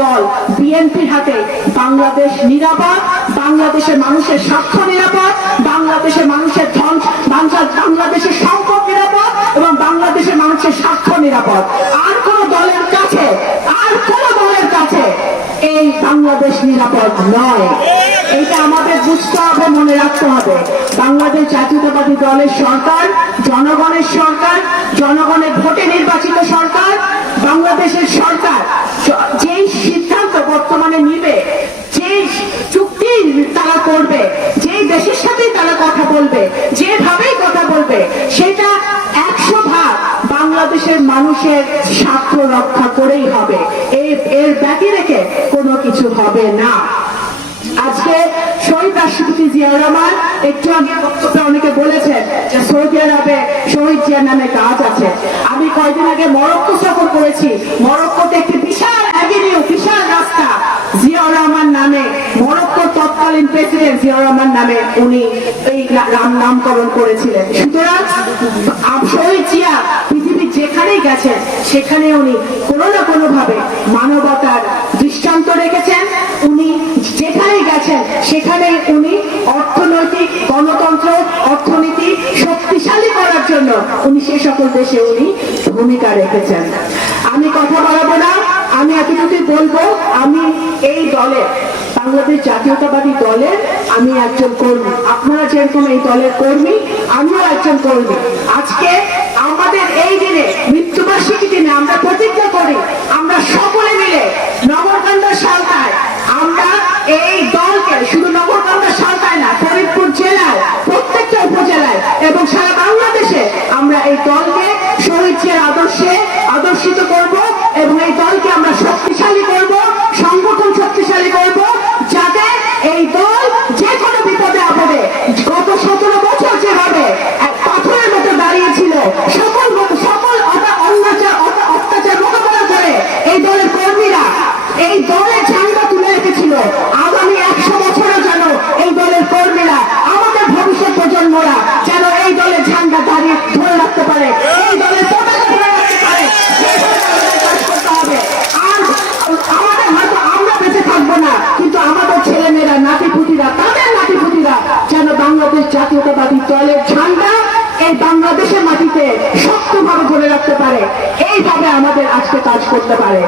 দল বিএনপির হাতে বাংলাদেশ নিরাপদ, বাংলাদেশের মানুষের স্বার্থ নিরাপদ, বাংলাদেশের মানুষের ধন, বাংলাদেশের সম্পদ নিরাপদ এবং বাংলাদেশের মানুষের স্বার্থ নিরাপদ। আর কোন দলের কাছে এই বাংলাদেশ নিরাপদ নয়। এটা আমাদের বুঝতে হবে, মনে রাখতে হবে। বাংলাদেশ জাতীয়তাবাদী দলের সরকার জনগণের সরকার, জনগণের ভোটে নির্বাচিত সরকার। বাংলাদেশের সরকার যেই সিদ্ধান্ত বর্তমানে নিবে, যে চুক্তি তারা করবে, যে দেশের সাথে তারা কথা বলবে, যেভাবেই কথা বলবে, সেটা 100 ভাগ বাংলাদেশের মানুষের স্বার্থ রক্ষা করেই হবে। এর ব্যতি রেখে কোনো কিছু হবে না। আজকে শহীদ রাষ্ট্রপতি জিয়াউর রহমান একটু আগে বক্তব্যে অনেকে বলেছেন যে সৌদি আরবে শহীদ জিয়ার নামে কাজ আছে। আমি কয়েকদিন আগে মরক্কো সফর করেছি। মরক্কোতে একটি বিশাল অ্যাভিনিউ, বিশাল রাস্তা জিয়াউর রহমান নামে, মরক্কোর তৎকালীন প্রেসিডেন্ট জিয়াউর রহমান নামে উনি এই নামকরণ করেছিলেন। সুতরাং শহীদ জিয়া পৃথিবীর যেখানেই গেছেন সেখানে উনি কোনো না কোনো ভাবে মানবতার দৃষ্টান্ত রেখেছেন। উনি যেখানেই গেছেন সেখানে উনি অর্থনৈতিক, গণতন্ত্র, অর্থনীতি শক্তিশালী করার জন্য উনি সে সকল দেশে উনি ভূমিকা রেখেছেন। আমি কথা বাড়াবো না, আমি এতটুকুই বলবো, আমি এই দলের, বাংলাদেশ জাতীয়তাবাদী দলের আমি একজন কর্মী। আপনারা যেরকম এই দলের কর্মী, আমিও একজন কর্মী। আজকে আমাদের এই দিনে, মৃত্যুবার্ষিকী দিনে আমরা প্রতিজ্ঞা করি, আমরা সকলে মিলে নগরকান্দা সালতায় আমরা এই দলকে, শুধু নগরকান্দা সালতায় না, ফরিদপুর জেলায় প্রত্যেকটা উপজেলায় এবং সারা বাংলাদেশে আমরা এই দলকে শহীদ জিয়ার আদর্শে আদর্শিত করব এবং এই দলকে আমরা শক্তিশালী করব, সংগঠন শক্তিশালী করব, যাতে এই দল যে কোনো বিপদে আপদে গত 17 বছর যেভাবে এক পাথরের মতো দাঁড়িয়েছিল, সকল অত্যাচার মোকাবেলা করে এই দলের কর্মীরা এই দলের ঝান্ডা তুলে রেখেছিল। আগামী 100 বছরও যেন এই দলের কর্মীরা, আমাদের ভবিষ্যৎ প্রজন্মরা যেন এই দলের ঝান্ডা দাঁড়িয়ে ধরে রাখতে পারে, এই দলের পতাকা ধরে রাখতে পারে। করতে হবে। আর আমাদের হয়তো আমরা বেঁচে থাকবো না, কিন্তু আমাদের ছেলেমেয়েরা, নাতিপুতিরা, তাদের নাতিপুতিরা যেন বাংলাদেশ জাতীয়তাবাদী দলের ঝান্ডা এই বাংলাদেশের মাটিতে শক্তভাবে ধরে রাখতে পারে। এইভাবে আমাদের আজকে কাজ করতে পারে।